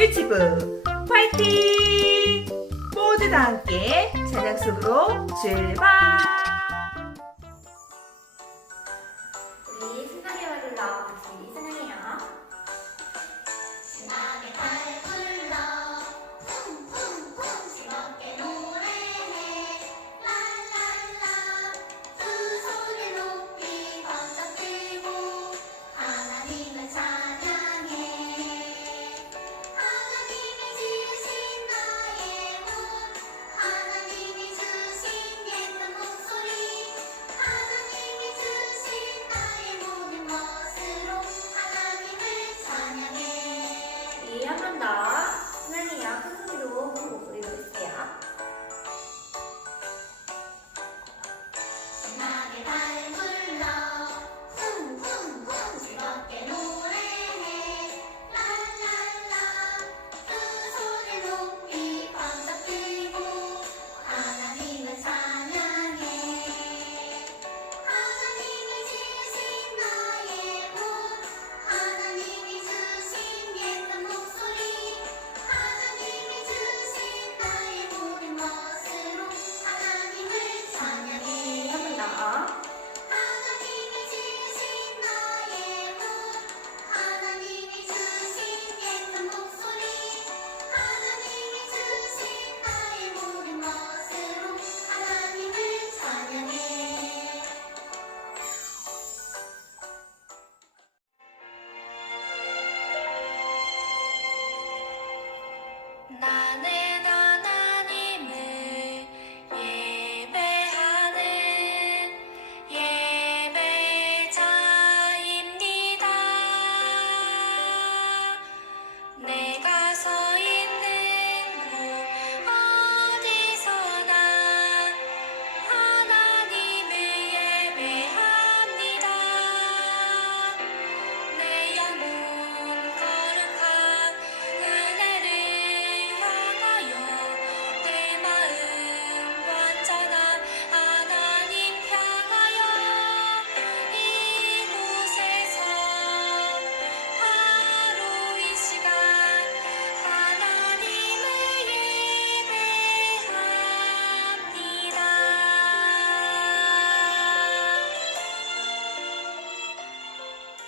유치부 화이팅! 모두 다 함께 찬양 속으로 출발!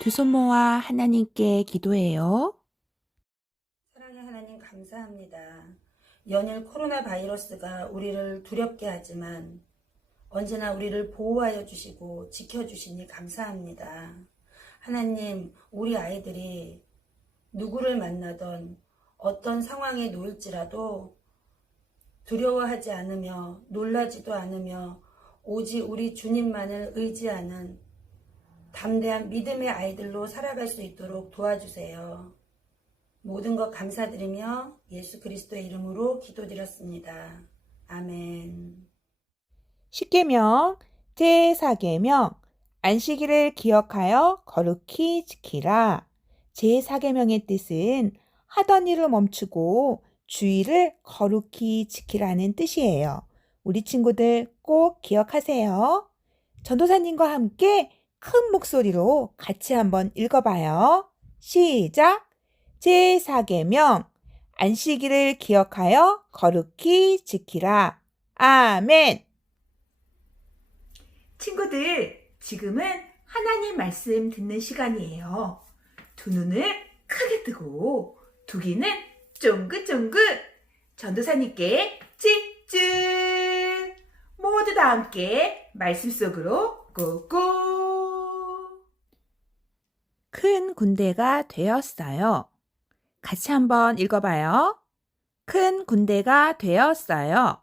두 손 모아 하나님께 기도해요. 사랑의 하나님 감사합니다. 연일 코로나 바이러스가 우리를 두렵게 하지만 언제나 우리를 보호하여 주시고 지켜주시니 감사합니다. 하나님, 우리 아이들이 누구를 만나던 어떤 상황에 놓일지라도 두려워하지 않으며 놀라지도 않으며 오직 우리 주님만을 의지하는 담대한 믿음의 아이들로 살아갈 수 있도록 도와주세요. 모든 것 감사드리며 예수 그리스도의 이름으로 기도드렸습니다. 아멘. 십계명, 제4계명, 안식일을 기억하여 거룩히 지키라. 제4계명의 뜻은 하던 일을 멈추고 주의를 거룩히 지키라는 뜻이에요. 우리 친구들 꼭 기억하세요. 전도사님과 함께 큰 목소리로 같이 한번 읽어봐요. 시작! 제4계명, 안식일을 기억하여 거룩히 지키라. 아멘! 친구들, 지금은 하나님 말씀 듣는 시간이에요. 두 눈을 크게 뜨고 두 귀는 쫑긋쫑긋 전도사님께 집중 모두 다 함께 말씀 속으로 꾹꾹 큰 군대가 되었어요. 같이 한번 읽어봐요. 큰 군대가 되었어요.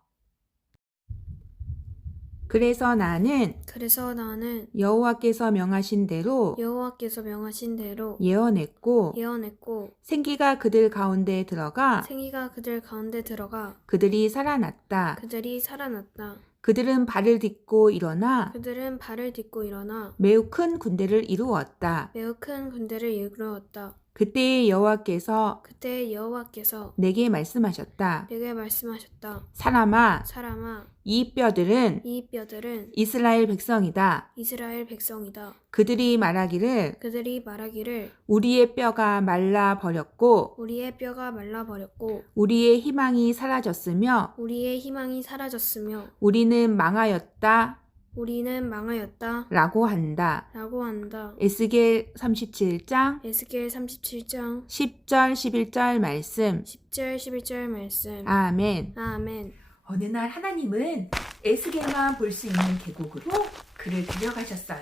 그래서 나는 그래서 나는 여호와께서 명하신 대로 여호와께서 명하신 대로 예언했고 예언했고 생기가 그들 가운데 들어가 생기가 그들 가운데 들어가 그들이 살아났다. 그들이 살아났다. 그들은 발을 딛고 일어나 그들은 발을 딛고 일어나 매우 큰 군대를 이루었다. 매우 큰 군대를 이루었다. 그때 여호와께서 그때 여호와께서 내게 말씀하셨다. 내게 말씀하셨다. 사람아, 사람아, 이 뼈들은 이 뼈들은 이스라엘 백성이다. 이스라엘 백성이다. 그들이 말하기를 그들이 말하기를 우리의 뼈가 말라 버렸고 우리의 뼈가 말라 버렸고 우리의 희망이 사라졌으며 우리의 희망이 사라졌으며 우리는 망하였다 우리는 망하였다. 라고 한다. 라고 한다. 에스겔 37장 에스겔 37장 10절 11절 말씀 10절 11절 말씀. 아멘 아멘. 어느 날 하나님은 에스겔만 볼 수 있는 계곡으로 그를 데려가셨어요.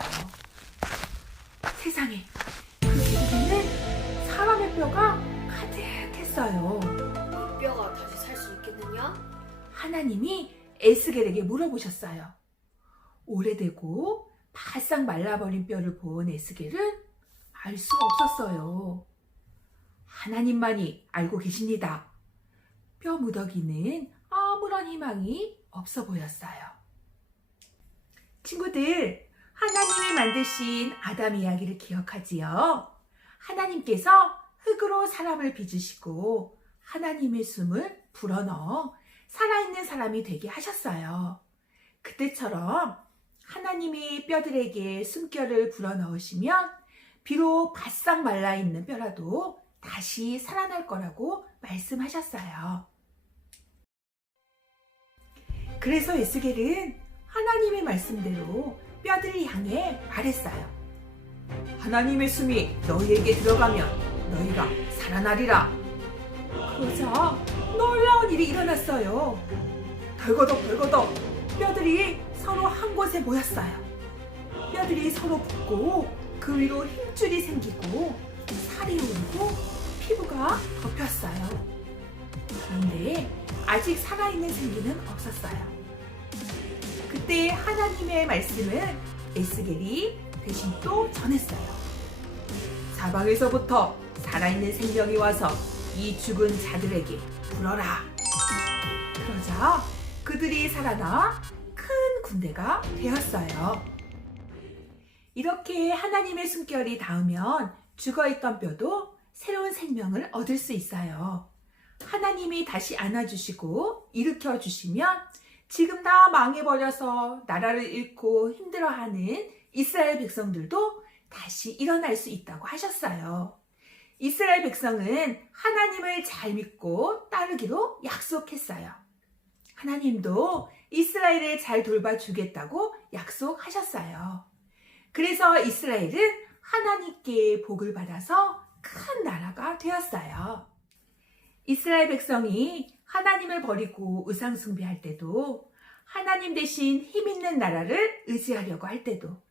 세상에 그 계곡에는 사람의 뼈가 가득했어요. 이 뼈가 다시 살 수 있겠느냐? 하나님이 에스겔에게 물어보셨어요. 오래되고 바싹 말라버린 뼈를 본 에스겔은 알 수 없었어요. 하나님만이 알고 계십니다. 뼈 무더기는 아무런 희망이 없어 보였어요. 친구들, 하나님이 만드신 아담 이야기를 기억하지요? 하나님께서 흙으로 사람을 빚으시고 하나님의 숨을 불어넣어 살아있는 사람이 되게 하셨어요. 그때처럼 하나님이 뼈들에게 숨결을 불어넣으시면 비록 바싹 말라있는 뼈라도 다시 살아날 거라고 말씀하셨어요. 그래서 에스겔은 하나님의 말씀대로 뼈들을 향해 말했어요. 하나님의 숨이 너희에게 들어가면 너희가 살아나리라. 그러자 놀라운 일이 일어났어요. 덜거덕 덜거덕 뼈들이 서로 한 곳에 모였어요. 뼈들이 서로 붙고 그 위로 힘줄이 생기고 살이 오르고 피부가 덮였어요. 그런데 아직 살아있는 생기는 없었어요. 그때 하나님의 말씀을 에스겔이 대신 또 전했어요. 사방에서부터 살아있는 생명이 와서 이 죽은 자들에게 불어라. 그러자 그들이 살아나 큰 군대가 되었어요. 이렇게 하나님의 숨결이 닿으면 죽어있던 뼈도 새로운 생명을 얻을 수 있어요. 하나님이 다시 안아주시고 일으켜 주시면 지금 다 망해버려서 나라를 잃고 힘들어하는 이스라엘 백성들도 다시 일어날 수 있다고 하셨어요. 이스라엘 백성은 하나님을 잘 믿고 따르기로 약속했어요. 하나님도 이스라엘을 잘 돌봐주겠다고 약속하셨어요. 그래서 이스라엘은 하나님께 복을 받아서 큰 나라가 되었어요. 이스라엘 백성이 하나님을 버리고 우상숭배할 때도 하나님 대신 힘 있는 나라를 의지하려고 할 때도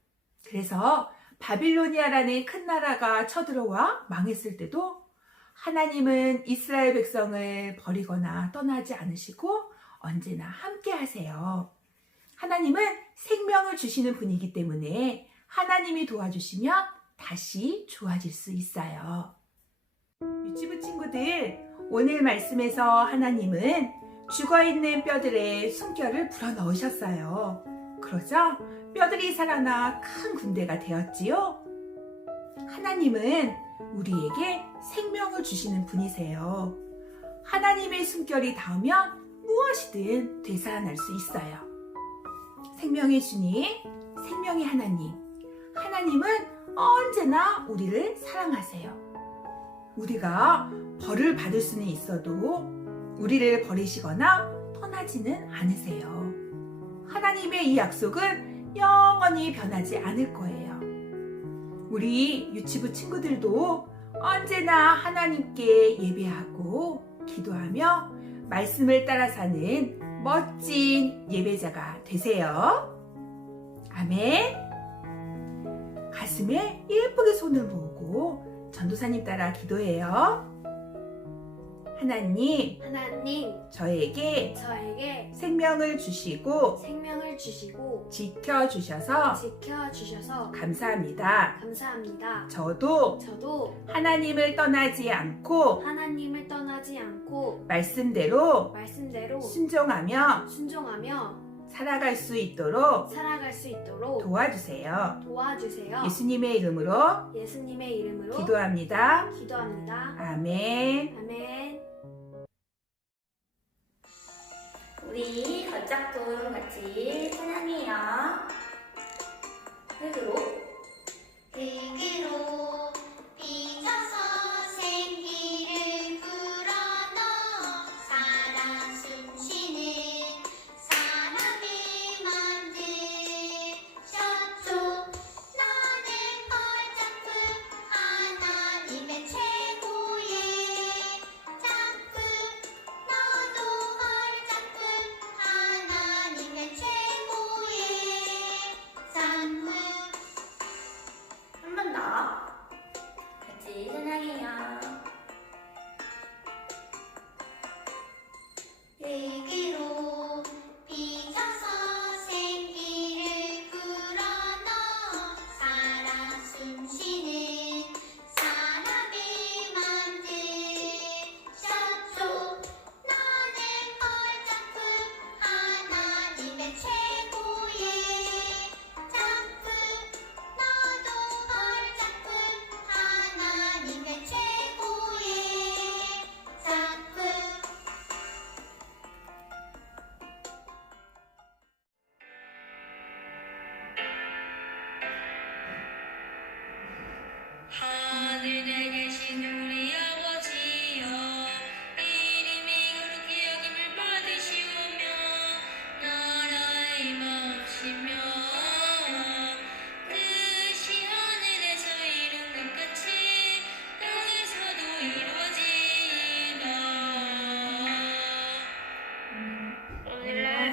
그래서 바빌로니아라는 큰 나라가 쳐들어와 망했을 때도 하나님은 이스라엘 백성을 버리거나 떠나지 않으시고 언제나 함께 하세요. 하나님은 생명을 주시는 분이기 때문에 하나님이 도와주시면 다시 좋아질 수 있어요. 유치부 친구들, 오늘 말씀에서 하나님은 죽어 있는 뼈들의 숨결을 불어 넣으셨어요. 그러자 뼈들이 살아나 큰 군대가 되었지요. 하나님은 우리에게 생명을 주시는 분이세요. 하나님의 숨결이 닿으면 무엇이든 되살아날 수 있어요. 생명의 주님, 생명의 하나님. 하나님은 언제나 우리를 사랑하세요. 우리가 벌을 받을 수는 있어도 우리를 버리시거나 떠나지는 않으세요. 하나님의 이 약속은 영원히 변하지 않을 거예요. 우리 유치부 친구들도 언제나 하나님께 예배하고 기도하며 말씀을 따라 사는 멋진 예배자가 되세요. 아멘. 가슴에 예쁘게 손을 모으고 전도사님 따라 기도해요. 하나님, 하나님, 저에게 저에게 생명을 주시고 생명을 주시고 지켜주셔서 지켜주셔서 감사합니다. 감사합니다. 저도 저도 하나님을 떠나지 않고 하나님을 떠나지 않고 말씀대로 말씀대로 순종하며 순종하며 살아갈 수 있도록 살아갈 수 있도록 도와주세요. 도와주세요. 예수님의 이름으로 예수님의 이름으로 기도합니다. 기도합니다. 아멘. 아멘. 우리 걸작품 같이 찬양해요. 흙으로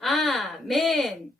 아멘.